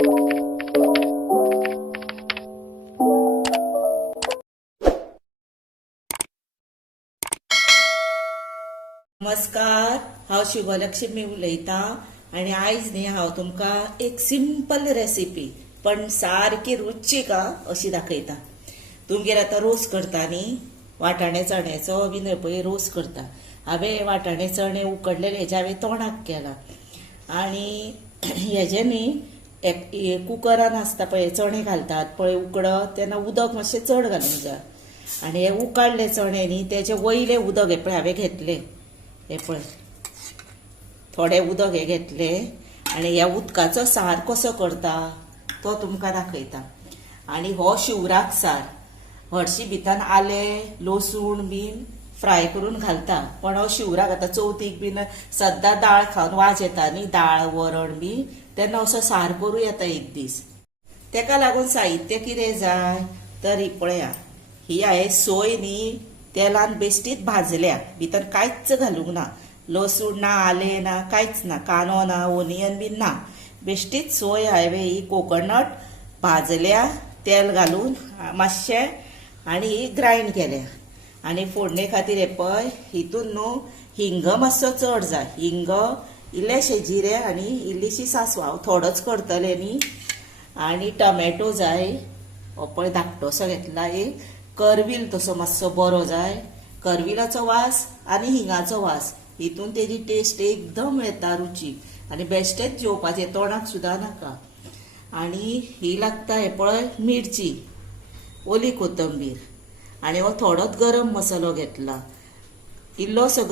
नमस्कार, हांव शुभलक्ष्मी उलयतां आनी आयज न्ही हांव तुमकां एक सिंपल रेसिपी पण सारकी रुचीक अशी दाखयतां. तुमगेर आतां रोस करता न्ही, वाटाणे चण्याचो बीन पळय रोस करता. हांवें वाटाणे चणे उकडलेले हेजे हांवें तोंडाक केला आनी हेजे न्ही कुकरान आसता पळय चणे घालतात पळय उकडत तेन्ना उदक मातशें चड घालूंक जाय आनी हे उकडले चणे न्ही तेजे वयले उदक हे पळय हांवें घेतले. हे पळय थोडे उदक हे घेतले आनी ह्या उदकाचो सार कसो करता तो तुमकां दाखयता. आनी हो शिवराक सार हरशीं भितर आलें लसूण बीन फ्राय करून घालता, पण हो शिवराक आतां चवथीक बीन सद्दां दाळ खावन वाज येता न्ही, दाळ वरण बी, तेन्ना असो सार करूं येता एक दीस. तेका लागून साहित्य कितें जाय तर ही पळया, ही हांवें सोय न्ही तेलान बेश्टीत भाजल्या, भितर कांयच घालूंक ना, लसूण ना, आलें ना, कांयच ना, कांदो ना, ओनियन बीन ना, बेश्टीत सोय हांवें ही कोकोनट भाजल्या तेल घालून मातशें आनी ही ग्रायंड केल्या. आनी फोडणे खातीर हे पळय हितून न्हू हिंग मातसो चड जाय, हिंग, इल्लेशें जिरें आनी इल्लीशी सासवां, हांव थोडोच करतलें न्ही. आनी टमॅटो जाय, हो पळय धाकटोसो घेतला एक, करवील तसो मातसो बरो जाय, करविलाचो वास आनी हिंगाचो वास, हितून तेजी टेस्ट एकदम येता रुचीक आनी बेश्टेच जेवपाचें, तोंडाक सुद्दां नाका. आनी ही लागता हे पळय मिरची, ओली कोथंबीर आनी हो थोडोच गरम मसालो घेतला, इल्लोसो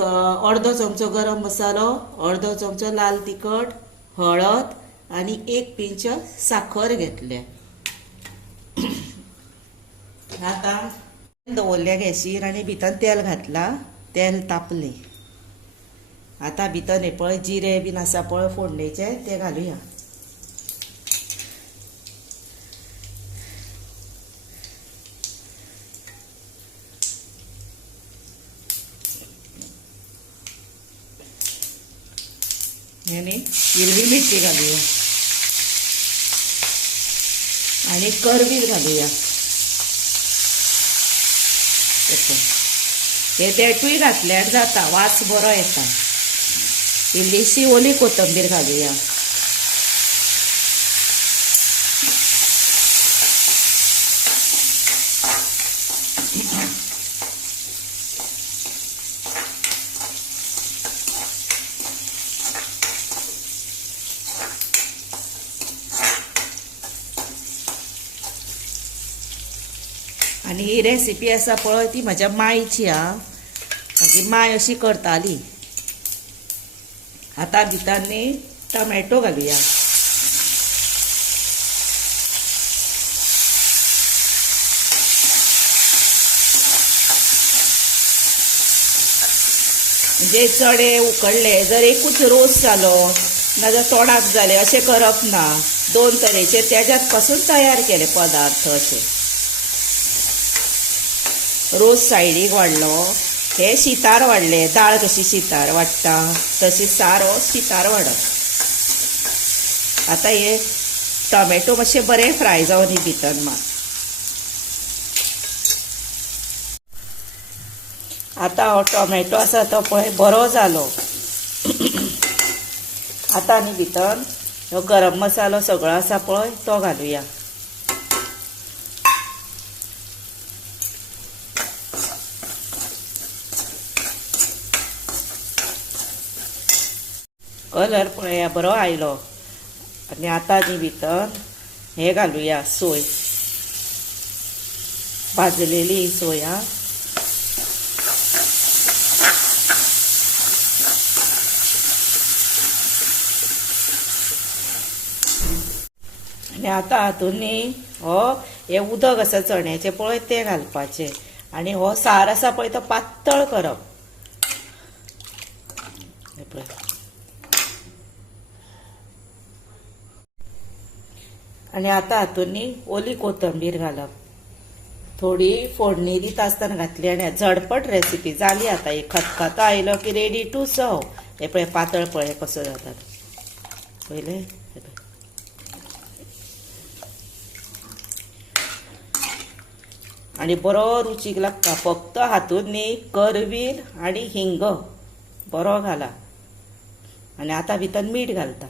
अर्दो चमचो गरम मसालो, अर्दो चमचो लाल तिखट, हळद आनी एक पिंच साखर घेतल्या. आतां दवरल्या गॅसीर आनी भितर तेल घातला, तेल तापलें. आतां भितर हे पळय जिरें बीन आसा पळय फोडणेचें तें घालुया. आनी हिरवी मिरची घालुया आनी करवील घालुया. हे देठूय घातल्यार जाता, वास बरो येता. इल्लीशी ओली कोथंबीर घालुया. आनी ही रेसिपी आसा पळय ती म्हज्या मायची म्हाजी माय अशी करताली. आतां भितर न्ही टमॅटो घालुया. म्हणजे चणे उकडले, जर एकूच रोस जालो नाजाल्यार तोंडाक जाले अशें करप ना, दोन तरेचे तेज्यात पासून तयार केले पदार्थ. अशे रोस सायडीक वाडलो, हे शितार वाडले, दाळ कशी शितार वाडटा तशी सार हो शितार वाडप. आतां हे टोमॅटो मातशे बरें फ्राय जावन ही भितर मात. आतां हो टोमॅटो आसा तो पळय बरो जालो. आतां आनी भितर हो गरम मसालो सगळो आसा पळय तो घालुया. कलर पळया बरो आयलो. आनी आतां न्ही भितर हे घालुया सोय, भाजलेली सोय. आनी आतां हातून न्ही हो हे उदक आसा चण्याचें पळय तें घालपाचें आनी हो सार आसा पळय तो पातळ करप. हे पळय आनी आतां हातून न्ही ओली कोथंबीर घालप, थोडी फोडणी दिता आसतना घातली आनी झटपट रेसिपी जाली. आतां एक खतखतो आयलो की रेडी टू सर्व. हे पळय पातळ पळय कसो जाता पयले. आणि बरो रुचीक लागता. फक्त हातून न्ही करवील आणि हिंग बरो घाला आणि आता भितर मीठ घालता.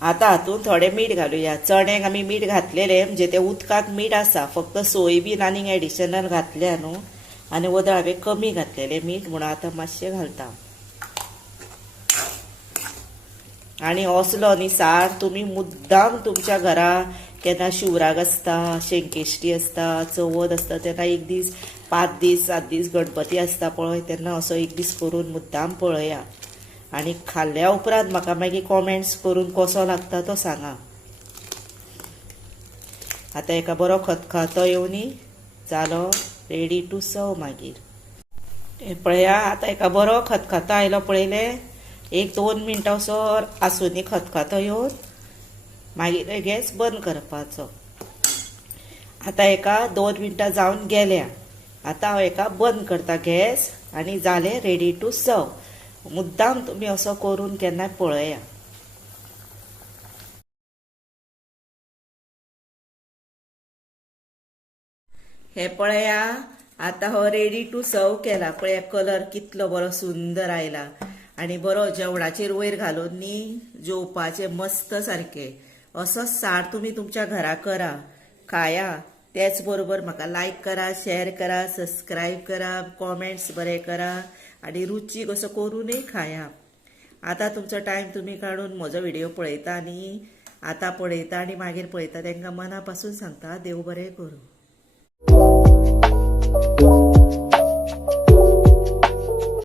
आता हातून थोडे मीठ घालुया. चण्याक आमी मीठ घातलेले म्हणजे ते उदकाक मीठ आसा, फक्त सोयबीन आनीक एडिशनल घातल्या न्हू आनी वदळ हांवें कमी घातलेले मीठ म्हणून आता मातशें घालता. आणि असलो न्ही सार तुमी मुद्दाम तुमच्या घरा केन्ना शिवराक आसता, शेंकेष्टी आसता, चवथ आसता तेन्ना एक दीस 5 दीस 7 दीस गणपती आसता पळय तेन्ना असो एक दीस करून मुद्दाम पळया आणि खाल्ल्या उपरांत म्हाका मागीर कॉमेंट्स करून कसो लागता तो सांगा. आता एका बरो खतखतो येवनी जालो रेडी टू सर्व. मागीर हे पळया आता एका बरो खतखतो आयलो पळयले. 1-2 मिनटां असो आसूनी खतखतो येवन मागीर गॅस बंद करपाचो. आता एका 2 मिनटां जावन गेल्या. आता हांव एका बंद करता गॅस आनी जालें रेडी टू सर्व. मुद्दाम तुम्ही असो करून केन्नाय पळया. हे पळया आता हो रेडी टू सर्व केला. पळया कलर कितलो बरो सुंदर आयला आणि बरो जेवणाचेर वयर घालून न्ही जेवपाचे मस्त सारखे. असो सार तुम्ही तुमच्या घरा करा, खाया. त्याच बरोबर म्हाका लायक करा, शेअर करा, सबस्क्राईब करा, कॉमेंट्स बरे करा आणि रुचीक असो करूनय खाया. आता तुमचो टायम तुम्ही काढून म्हजो व्हिडिओ पळयता न्ही, आता पळयता आणि मागीर पळयता तांकां मना पासून सांगता देव बरें करूं.